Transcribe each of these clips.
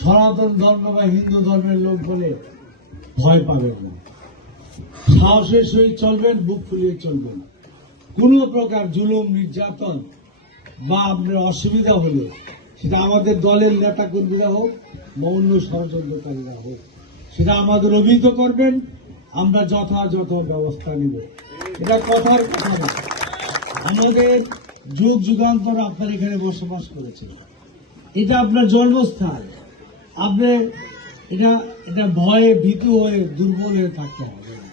সনাতন ধর্ম বা হিন্দু ধর্মের লোক বলে ভয় পাবেন না, সাহসের সহিত চলবেন, বুক ফুলিয়ে চলবেন। কোন প্রকার জুলুম নির্যাতন বা আপনার অসুবিধা হলে সেটা আমাদের দলের নেতা কর্মীরা হোক বা অন্য ষড়যন্ত্রকারীরা হোক, সেটা আমাদের অভিহিত করবেন, আমরা যথাযথ ব্যবস্থা নেব। এটা কথার কথা না। আমাদের যুগ যুগান্তর আপনার এখানে বসবাস করেছেন, এটা আপনার জন্মস্থান। আপনি এটা ভয়ে ভীতু হয়ে দুর্বল হয়ে থাকতে হবে না।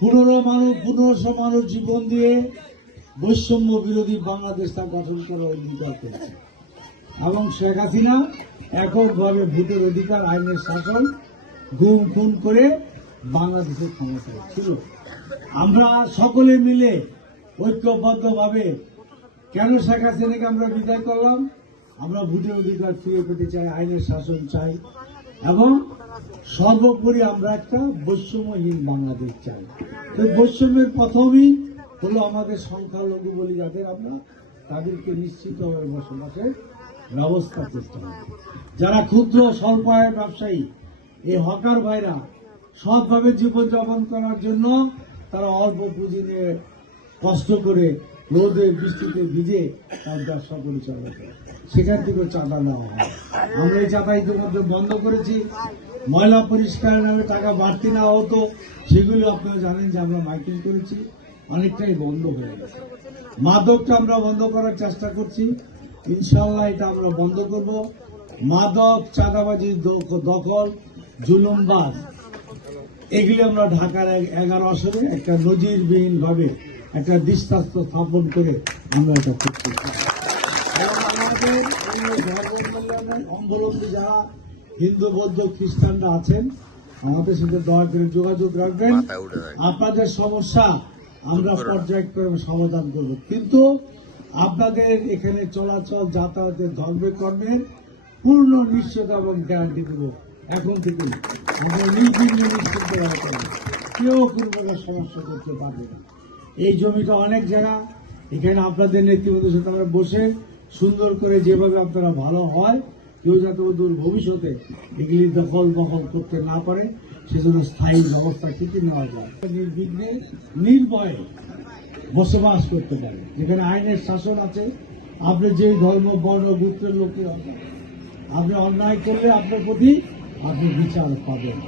1500 মানুষ জীবন দিয়ে বৈষম্য বিরোধী বাংলাদেশ তা গঠন করার অধিকার করেছে এবং শেখ হাসিনা এককভাবে ভোটের অধিকার, আইনের শাসন, গুম খুন করে বাংলাদেশের ক্ষমতায় ছিল। আমরা সকলে মিলে ঐক্যবদ্ধভাবে কেন শেখ হাসিনাকে আমরা বিদায় করলাম? আমরা ভোটের অধিকার ফিরে পেতে চাই, আইনের শাসন চাই এবং সর্বোপরি আমরা একটা বৈষম্যহীন বাংলাদেশ চাই। তো বৈষম্যের প্রথমই হলো আমাদের সংখ্যালঘু বলি যাদের, আমরা তাদেরকে নিশ্চিতভাবে বসবাসের ব্যবস্থা চেষ্টা করি। যারা ক্ষুদ্র স্বল্প আয়ের ব্যবসায়ী, এই হকার ভাইরা সৎভাবে জীবনযাপন করার জন্য তারা অল্প পুঁজি নিয়ে কষ্ট করে রোদে বৃষ্টিতে ভিজে তার ব্যবসা পরিচালনা করে, সেখান থেকে চাঁদা নেওয়া হয়। আমরা এই চাঁদা ইতিমধ্যে বন্ধ করেছি। ময়লা পরিষ্কার নামে টাকা বাড়তি নেওয়া হতো, সেগুলো আপনারা জানেন যে আমরা মাইকিং করেছি, অনেকটাই বন্ধ হয়ে গেছে। মাদকটা আমরা বন্ধ করার চেষ্টা করছি, ইনশাল্লাহ এটা আমরা বন্ধ করব। মাদক, চাঁদাবাজি, দখল, জুলুমবাজ, এগুলি আমরা ঢাকার 11 আসনে একটা নজিরবিহীন ভাবে একটা দৃষ্টান্ত স্থাপন করে আমরা এটা করছি। আমাদের অবলম্বী যারা হিন্দু, বৌদ্ধ, খ্রিস্টানরা আছেন, আমাদের সাথে দয়া করে যোগাযোগ রাখবেন। আপনাদের সমস্যা আমরা পর্যায়ক্রমে সমাধান করব, কিন্তু আপনাদের এখানে চলাচল, যাতায়াতের, ধর্মে কর্মের পূর্ণ নিশ্চয়তা এবং গ্যারান্টি দেব। এখন থেকে আমরা নির্বিঘ্নে নিশ্চিত করা হবে, কেউ কোনো প্রকার সমস্যা করতে পারবে না। এই জমিটা অনেক জায়গা, এখানে আপনাদের নেতৃত্বের সাথে আমরা বসে সুন্দর করে যেভাবে আপনারা ভালো হয়, কেউ যাতে ওদের ভবিষ্যতে এগুলি দখল করতে না পারে, সেজন্য স্থায়ী ব্যবস্থা ঠিকই নেওয়া যায়। নির্বিঘ্নে নির্ভয়ে বসবাস করতে পারে, যেখানে আইনের শাসন আছে। আপনি যে ধর্ম, বর্ণ, গোত্রের লোকের আপনি অন্যায় করলে আপনার প্রতি আপনি বিচার পাবেন।